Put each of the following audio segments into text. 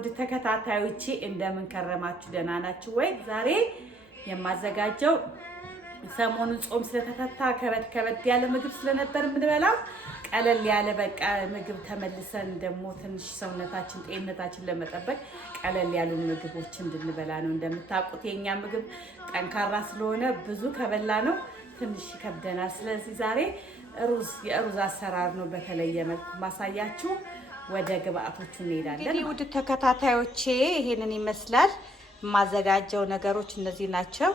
ውድ ተከታታዮቼ እንደምን ከረማችሁ? ደህና ናችሁ ወይ? ዛሬ የማዘጋጀው ሰሞኑን ጾም ስለተፈታ ከበድ ያለ ምግብ ስለነበር የምንበላው ቀለል ያለ በቃ ምግብ ተመልሰን ደግሞ ትንሽ ሰውነታችን ጤንነታችን ለመጠበቅ ቀለል ያሉ ምግቦች እንድንበላ ነው። እንደምታውቁት የኛ ምግብ ጠንካራ ስለሆነ ብዙ ከበላ ነው ትንሽ ይከብደናል። ስለዚህ ዛሬ የሩዝ አሰራር ነው በተለየ መልኩ ማሳያችሁ። ወደ ግብአቶቹ እንሄዳለን። እንግዲህ ውድ ተከታታዮቼ ይሄንን ይመስላል። የማዘጋጀው ነገሮች እነዚህ ናቸው።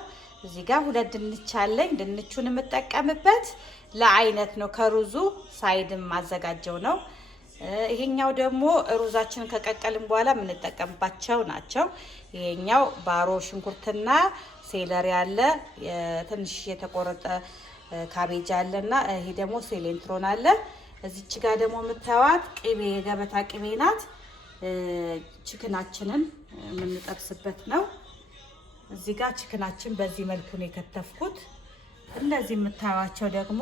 እዚህ ጋር 2 ድንች አለኝ። ድንቹን የምጠቀምበት ለአይነት ነው። ከሩዙ ሳይድም ማዘጋጀው ነው። ይሄኛው ደግሞ ሩዛችንን ከቀቀልን በኋላ የምንጠቀምባቸው ናቸው። ይሄኛው ባሮ ሽንኩርትና ሴለሪ አለ፣ ትንሽ የተቆረጠ ካቤጅ አለና ይሄ ደግሞ ሴሌንትሮን አለ። እዚች ጋር ደግሞ የምታዩት ቅቤ የገበታ ቅቤ ናት። ችክናችንን የምንጠብስበት ነው። እዚህ ጋር ችክናችን በዚህ መልኩ ነው የከተፍኩት። እነዚህ የምታዩቸው ደግሞ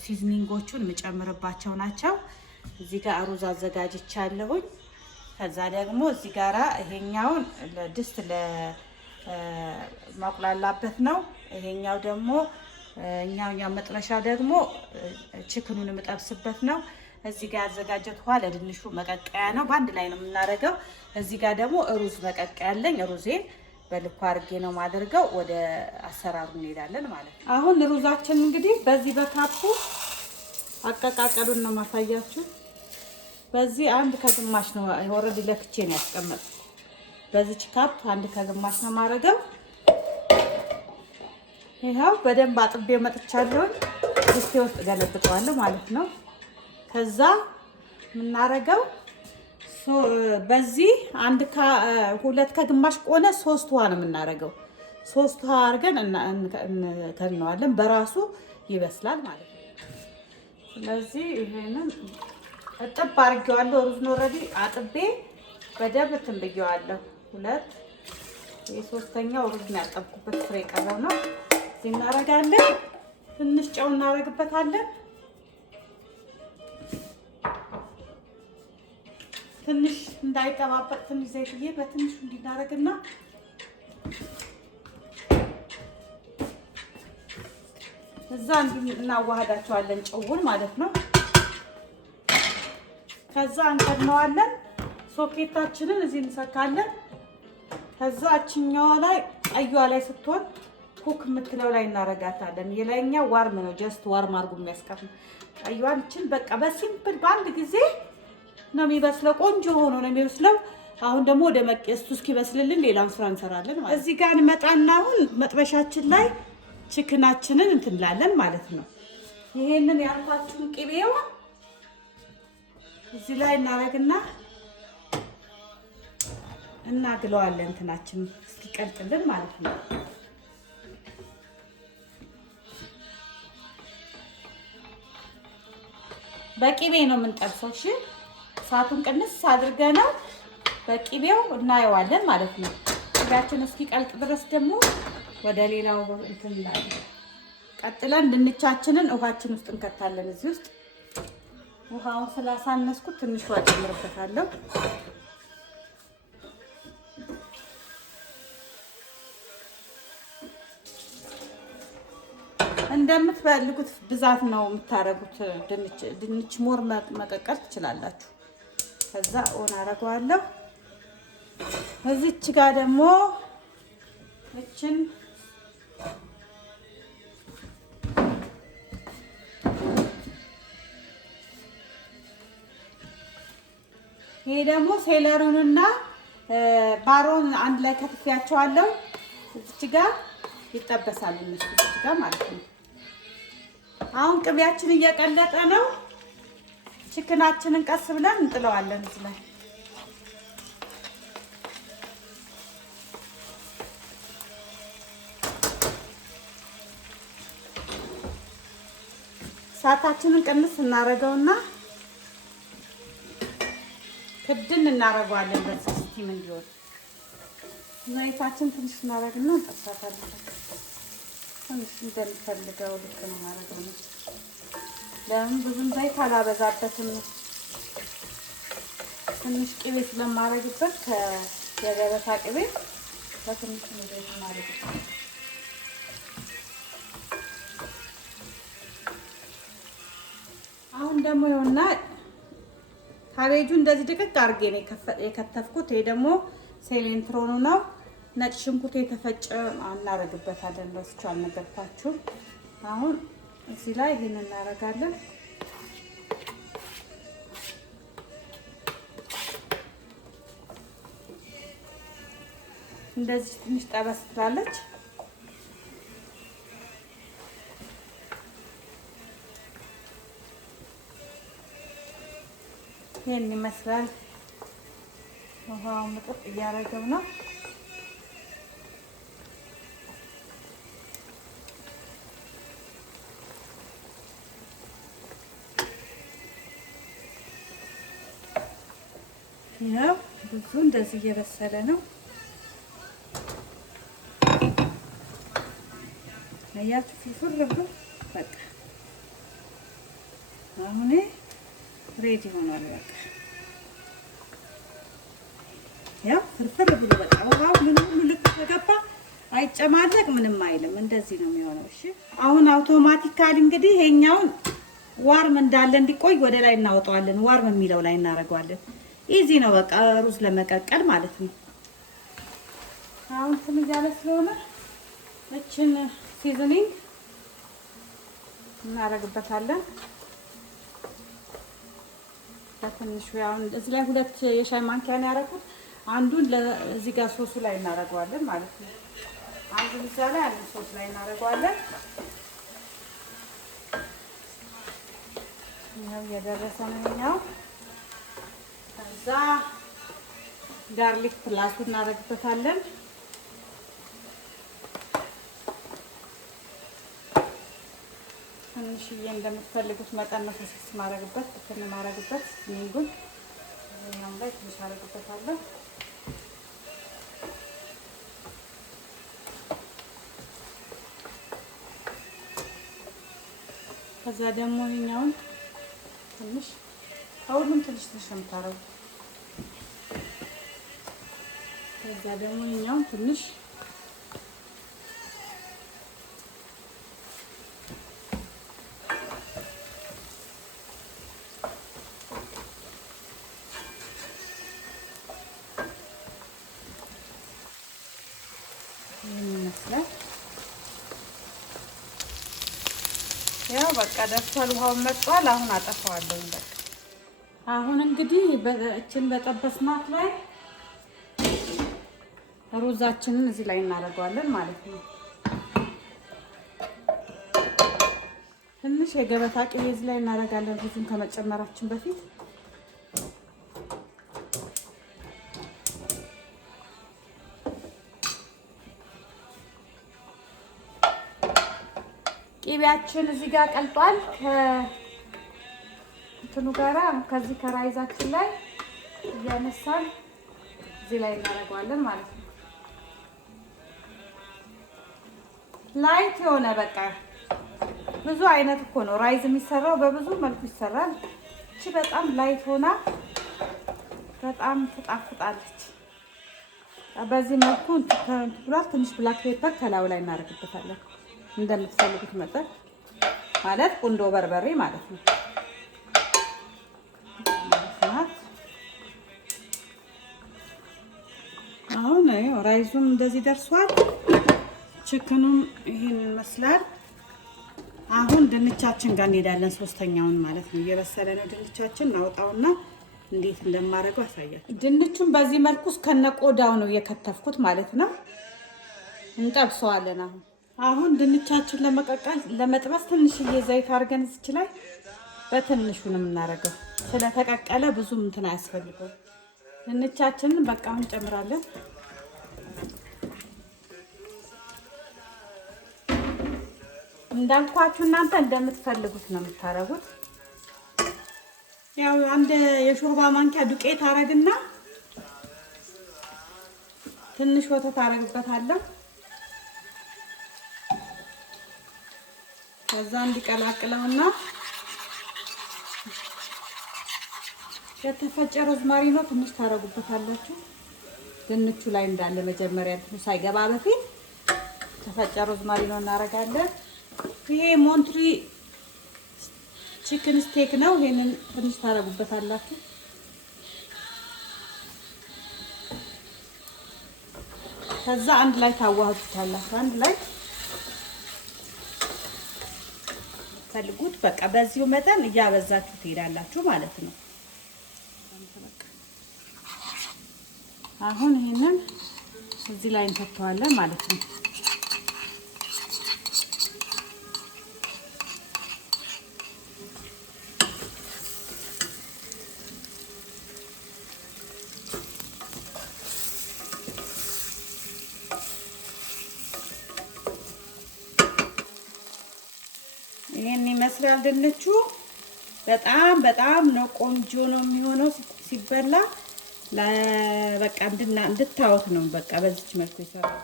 ሲዝኒንጎቹን የምጨምርባቸው ናቸው። እዚህ ጋር ሩዝ አዘጋጅቻለሁኝ። ከዛ ደግሞ እዚህ ጋራ ይሄኛውን ድስት ለማቁላላበት ነው። ይሄኛው ደግሞ እኛው መጥበሻ ደግሞ ችክኑን የምጠብስበት ነው። እዚህ ጋር ያዘጋጀሁት ውሃ ለድንሹ መቀቀያ ነው። በአንድ ላይ ነው የምናደርገው። እዚህ ጋር ደግሞ ሩዝ መቀቀያ አለኝ። ሩዜን በልኩ አድርጌ ነው የማደርገው። ወደ አሰራሩ እንሄዳለን ማለት ነው። አሁን ሩዛችን እንግዲህ በዚህ በካፑ አቀቃቀሉን ነው ማሳያችሁ። በዚህ 1 ከግማሽ ነው ኦልሬዲ ለክቼ ነው ያስቀመጥኩት። በዚህ ካፕ 1 ከግማሽ ነው የማደርገው። ይሄው በደንብ አጥቤ መጥቻለሁ። ድስቴ ውስጥ ገለብጠዋለሁ ማለት ነው። ከዛ የምናረገው በዚህ 2 ከግማሽ ቆነ 3 ውሃ ነው የምናረገው። 3 ውሃ አድርገን እንከድነዋለን። በራሱ ይበስላል ማለት ነው። ስለዚህ ይሄንን እጥብ አድርጌዋለሁ። ሩዝን ኦልሬዲ አጥቤ በደንብ ትንብየዋለሁ። 2 የሶስተኛው ሩዝ ነው ያጠብኩበት ፍሬ ቀረው ነው። እዚህ እናረጋለን። ትንሽ ጨው እናረግበታለን። ትንሽ እንዳይቀባበጥ ትንሽ ዘይትዬ በትንሹ እንዲናረግና እዛ እናዋህዳቸዋለን ጨውን ማለት ነው። ከዛ እንከድነዋለን። ሶኬታችንን እዚህ እንሰካለን። ከዛ እችኛዋ ላይ ቀይዋ ላይ ስትሆን ኩክ የምትለው ላይ እናረጋታለን። የላይኛው ዋርም ነው፣ ጀስት ዋርም አድርጎ የሚያስቀር ቀይዋን እችን በቃ በሲምፕል በአንድ ጊዜ ነው የሚበስለው። ቆንጆ ሆኖ ነው የሚበስለው። አሁን ደግሞ ወደ መቅየስቱ እስኪበስልልን ሌላውን ስራ እንሰራለን ማለት ነው። እዚህ ጋር እንመጣና አሁን መጥበሻችን ላይ ችክናችንን እንትንላለን ማለት ነው። ይሄንን ያልኳችሁን ቅቤው እዚህ ላይ እናረግና እናግለዋለን እንትናችን እስኪቀልጥልን ማለት ነው። በቅቤ ነው የምንጠብሰው። እሺ እሳቱን ቅንስ አድርገነው በቅቤው እናየዋለን ማለት ነው። ቅቤያችን እስኪቀልጥ ድረስ ደግሞ ወደ ሌላው እንትን እንላለን። ቀጥለን ድንቻችንን ውሃችን ውስጥ እንከታለን። እዚህ ውስጥ ውሃውን ስላሳነስኩት ትንሽ ውሃ ጨምርበታለሁ። እንደምትፈልጉት ብዛት ነው የምታረጉት። ድንች ሞር መቀቀል ትችላላችሁ። ከዛ ኦን አደርገዋለሁ። እዚች ጋር ደግሞ እችን ይሄ ደግሞ ሴለሩንና ባሮን አንድ ላይ ከትፊያቸዋለሁ። እዚች ጋር ይጠበሳሉ እነሱ እዚች ጋር ማለት ነው። አሁን ቅቤያችን እየቀለጠ ነው። ችክናችንን ቀስ ብለን እንጥለዋለን እዚህ ላይ። እሳታችንን ቅንስ እናረገውና ክድን እናረጋዋለን በስቲም እንዲወጣ። ዘይታችን ትንሽ እናረግና እንጠብሳታለን። ትንሽ እንደምፈልገው ልክ ነው ማረገው ነው። ለምን ብዙም ዘይት አላበዛበትም። ትንሽ ቅቤ ስለማረግበት ከገበታ ቅቤ በትንሽ ነው የማረግበት። አሁን ደግሞ ይኸውና ካቤጁ እንደዚህ ድቅቅ አድርጌ ነው የከተፍኩት። ይሄ ደግሞ ሴሌንትሮኑ ነው። ነጭ ሽንኩርት የተፈጨ እናረግበታለን። በስቻው አልነገርኳችሁም። አሁን እዚህ ላይ ይሄን እናረጋለን። እንደዚህ ትንሽ ጠበስ ትላለች። ይሄን ይመስላል። ውሃው ምጥጥ እያደረገው ነው። ያው ብዙ እንደዚህ እየበሰለ ነው። አያችሁ ፍርፍር ብሎ በቃ አሁን ሬዲ ሆኗል። በቃ ያው ፍርፍር ብሎ በቃ ውሃው ምን ሁሉ ልክ ተገባ፣ አይጨማለቅ ምንም አይልም። እንደዚህ ነው የሚሆነው። እሺ አሁን አውቶማቲካሊ እንግዲህ ይሄኛውን ዋርም እንዳለ እንዲቆይ ወደ ላይ እናወጣዋለን። ዋርም የሚለው ላይ እናደርገዋለን። ኢዚ ነው በቃ ሩዝ ለመቀቀል ማለት ነው። አሁን ትንሽ ያለ ስለሆነ እችን ሲዝኒንግ እናደርግበታለን በትንሹ። አሁን እዚህ ላይ 2 የሻይ ማንኪያ ነው ያደረኩት። አንዱን ለዚህ ጋር ሶሱ ላይ እናደርገዋለን ማለት ነው። አንዱን እዛ ላይ አንዱን ሶስ ላይ እናደርገዋለን። ይሄው እየደረሰ ነው ይሄኛው። ከዛ ጋርሊክ ፕላስ እናደርግበታለን። ትንሽዬ እንደምትፈልጉት መጠን ነው ፈሰስ ማረግበት ማረግበት። ሚንጉን እኛም ላይ ትንሽ አረግበታለሁ። ከዛ ደግሞ ይሄኛውን ትንሽ ከሁሉም ትንሽ ትንሽ ነው የምታረጉት። ከዛ ደግሞ ይሄኛውን ትንሽ ይመስላል። ያው በቃ ደርሷል። ውሃውን መጥቷል። አሁን አጠፋዋለሁ። በቃ አሁን እንግዲህ በእችን በጠበስናት ላይ ሩዛችንን እዚህ ላይ እናደርገዋለን ማለት ነው። ትንሽ የገበታ ቅቤ እዚህ ላይ እናደርጋለን ሩዙን ከመጨመራችን በፊት። ቅቤያችን እዚህ ጋር ቀልጧል። ከእንትኑ ጋራ ከዚህ ከራይዛችን ላይ እያነሳን እዚህ ላይ እናደርገዋለን ማለት ነው። ላይት የሆነ በቃ ብዙ አይነት እኮ ነው ራይዝ የሚሰራው፣ በብዙ መልኩ ይሰራል። እቺ በጣም ላይት ሆና በጣም ትጣፍጣለች። በዚህ መልኩ ብሏል። ትንሽ ብላክ ፔፐር ከላዩ ላይ እናደርግበታለን እንደምትፈልጉት መጠን ማለት ቁንዶ በርበሬ ማለት ነው። አሁን ራይዙም እንደዚህ ደርሷል። ቺክኑም ይሄን ይመስላል። አሁን ድንቻችን ጋር እንሄዳለን። ሶስተኛውን ማለት ነው። እየበሰለ ነው ድንቻችን። እናውጣውና እንዴት እንደማደርገው አሳያችሁ። ድንቹን በዚህ መልኩ እስከነቆዳው ነው የከተፍኩት ማለት ነው። እንጠብሰዋለን። አሁን ድንቻችን ለመጥበስ ትንሽዬ ዘይት አድርገን እዚህ ላይ በትንሹ ነው የምናደርገው። ስለተቀቀለ ብዙም እንትን አያስፈልገው። ድንቻችንን በቃ አሁን እንጨምራለን። እንዳልኳችሁ እናንተ እንደምትፈልጉት ነው የምታረጉት። ያው አንድ የሾርባ ማንኪያ ዱቄት አረግና ትንሽ ወተት አረግበታለሁ። ከዛ እንዲቀላቅለውና የተፈጨ ሮዝማሪ ነው። ትንሽ ታረጉበታላችሁ። ድንቹ ላይ እንዳለ መጀመሪያ ሳይገባ በፊት የተፈጨ ሮዝማሪ ነው እናረጋለን። ይሄ ሞንትሪ ቺክን ስቴክ ነው። ይሄንን ትንሽ ታረጉበታላችሁ። ከዛ አንድ ላይ ታዋህዱታላችሁ። አንድ ላይ ፈልጉት። በቃ በዚሁ መጠን እያበዛችሁ ትሄዳላችሁ ማለት ነው። አሁን ይሄንን እዚህ ላይ እንተተዋለን ማለት ነው። ይሄን ይመስላል ድንቹ። በጣም ነው ቆንጆ ነው የሚሆነው ሲበላ። በቃ እንድታወት ነው። በቃ በዚች መልኩ ይሰራል።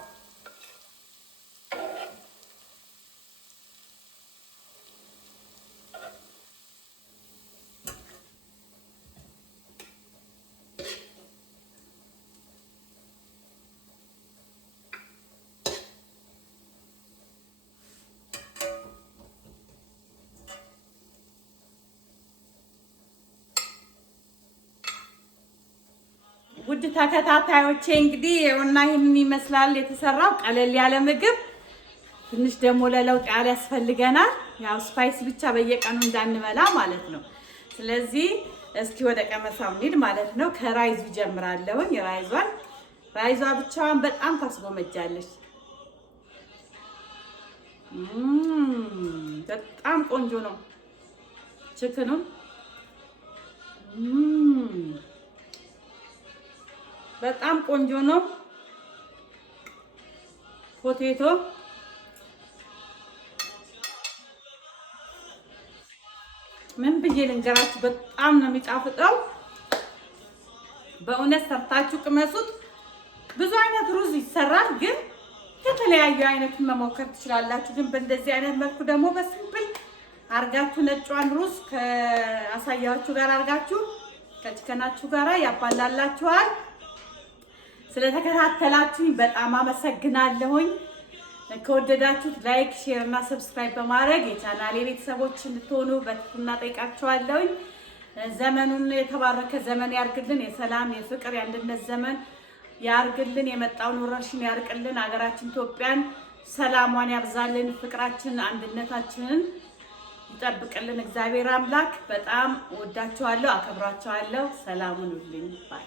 ውድ ተከታታዮቼ እንግዲህ እና ይሄንን ይመስላል የተሰራው ቀለል ያለ ምግብ። ትንሽ ደግሞ ለለውጥ ያስፈልገናል። ያው ስፓይስ ብቻ በየቀኑ እንዳንበላ ማለት ነው። ስለዚህ እስኪ ወደ ቀመሳው እንሂድ ማለት ነው። ከራይዙ ጀምራለሁ። ራይዟ ብቻዋን በጣም ታስጎመጃለች። በጣም ቆንጆ ነው ቺክኑ። በጣም ቆንጆ ነው። ፖቴቶ ምን ብዬ ልንገራችሁ፣ በጣም ነው የሚጣፍጠው። በእውነት ሰርታችሁ ቅመሱት። ብዙ አይነት ሩዝ ይሰራል፣ ግን የተለያዩ አይነቱን መሞከር ትችላላችሁ። ግን በእንደዚህ አይነት መልኩ ደግሞ በሲምፕል አርጋችሁ ነጯን ሩዝ ከአሳያችሁ ጋር አርጋችሁ ከቺከናችሁ ጋር ያባላላችኋል። ስለተከታተላችሁኝ በጣም አመሰግናለሁኝ። ከወደዳችሁት ላይክ፣ ሼር እና ሰብስክራይብ በማድረግ የቻናሌ ቤተሰቦች እንድትሆኑ በትህትና ጠይቃችኋለሁኝ። ዘመኑን የተባረከ ዘመን ያርግልን። የሰላም፣ የፍቅር፣ የአንድነት ዘመን ያርግልን። የመጣውን ወረርሽኝ ያርቅልን። ሀገራችን ኢትዮጵያን ሰላሟን ያብዛልን። ፍቅራችን፣ አንድነታችንን ይጠብቅልን እግዚአብሔር አምላክ። በጣም ወዳችኋለሁ፣ አከብራችኋለሁ። ሰላም ሁኑልኝ ባይ